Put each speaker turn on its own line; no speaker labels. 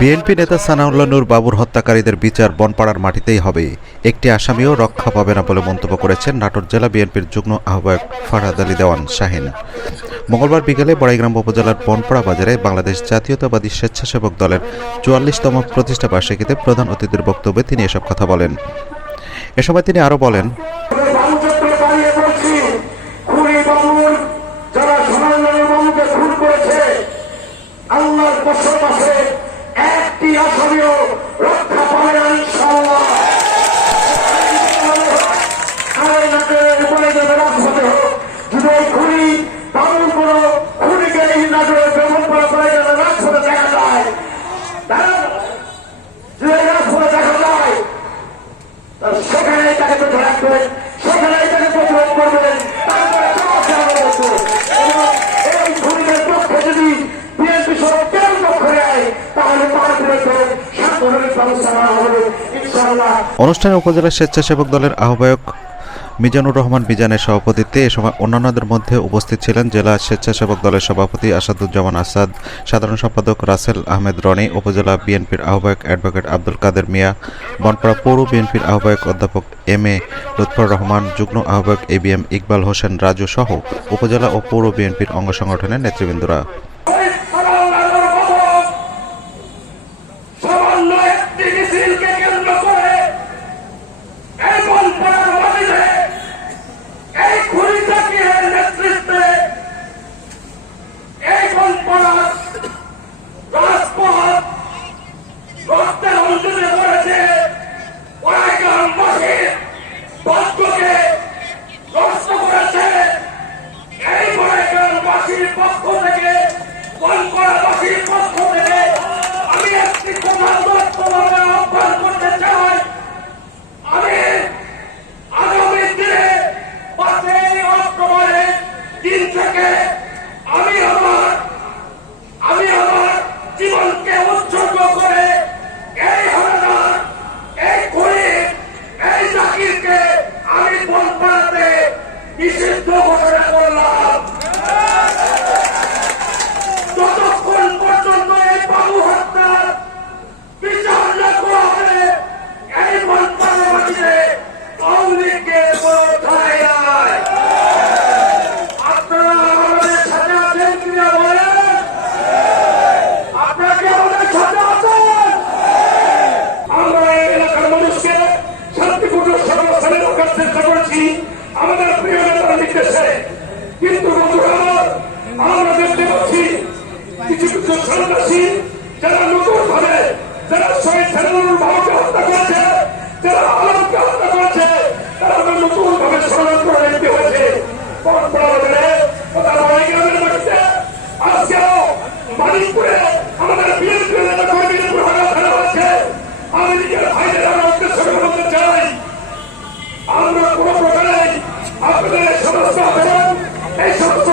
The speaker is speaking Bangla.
বিএনপি নেতা সানাউল্লাহ নূর বাবুর হত্যাকারীদের বিচার বনপাড়ার মাটিতেই হবে। একটি আসামিও রক্ষা পাবে না বলে মন্তব্য করেছেন নাটোর জেলা বিএনপির যুগ্ম আহ্বায়ক ফারহাদ আলী দেওয়ান শাহিন। মঙ্গলবার বিকেলে বড়াইগ্রাম উপজেলার বনপাড়া বাজারে বাংলাদেশ জাতীয়তাবাদী স্বেচ্ছাসেবক দলের চুয়াল্লিশতম প্রতিষ্ঠা বার্ষিকীতে প্রধান অতিথির বক্তব্যে তিনি এসব কথা বলেন। এ সময় তিনি আরও বলেন
বাবুচত্বরে দাঁড়িয়ে বলছি খুনি বাবুর যারা সমাজের বাবুকে খুন করেছে আল্লাহর বছর মাসে একটি আসামিও রক্ষা পাবে না ইনশাআল্লাহ আইনাকে উপরে যাবে রাজপথে হোক যদি খুনি কোন খুনিকে এই গ্রহণ করা দেখা যায়। যদি
অনুষ্ঠানে উপজেলা স্বেচ্ছাসেবক দলের আহ্বায়ক মিজানুর রহমান মিজানের সভাপতিত্বে এ সময় অন্যান্যদের মধ্যে উপস্থিত ছিলেন জেলা স্বেচ্ছাসেবক দলের সভাপতি আসাদুজ্জামান আসাদ, সাধারণ সম্পাদক রাসেল আহমেদ রনি, উপজেলা বিএনপির আহ্বায়ক অ্যাডভোকেট আব্দুল কাদের মিয়া, বনপাড়া পৌর বিএনপির আহ্বায়ক অধ্যাপক এম এ লুৎফর রহমান, যুগ্ম আহ্বায়ক A B M Iqbal Hossain Raju সহ উপজেলা ও পৌর বিএনপির অঙ্গ সংগঠনের নেতৃবৃন্দরা
সামান্য একটি মিছিলকে কেন্দ্র করে এই বনপাড়ার মাটিতে এই খুনি জাকিরের নেতৃত্বে এই বনপাড়ার রাজপথ রক্তের অঞ্জলি করেছে ওরাই গ্রামবাসীর ভাগ্যকে নষ্ট করেছে এই ওরাই গ্রামবাসীর পক্ষ থেকে বনপাড়াবাসীর পক্ষ থেকে আমি একটি কথা তোমাকে আহ্বান করতে চাই আমি আগামী দিনে পাঁচই অক্টোবরের দিন থেকে আমি আমার আমি আমার জীবনকে উৎসর্গ করে এই হানাদার এই খুনি এই জাকিরকে আমি বনপাড়াতে নিষিদ্ধ ঘোষণা করলাম যতক্ষণ পর্যন্ত এই বাবু হত্যার বিচার না করা হবে এই বনপাড়া মাটিতে আওয়ামী লীগের কোনো ঠাঁই নাই আপনারা আমাদের সাথে আছেন কিনা বলেন আপনারা কি আমাদের সাথে আছেন আমরা এই এলাকার মানুষকে শান্তিপূর্ণ সর্বস্থানে রাখার চেষ্টা করেছি আমাদের প্রিয় নেতার নির্দেশে কিন্তু আমার, দেখতে পাচ্ছি কিছু কিছু সন্ত্রাসী যারা নতুন ভাবে যারা শহীদ ফেরুল বাবুকে হত্যা করেছে যারা আলমকে হত্যা করেছে তারা নতুন ভাবে ষড়যন্ত্র লিপ্ত হয়েছে। আমরা কোন প্রকারে আপনাদের আচরণ এই সমস্ত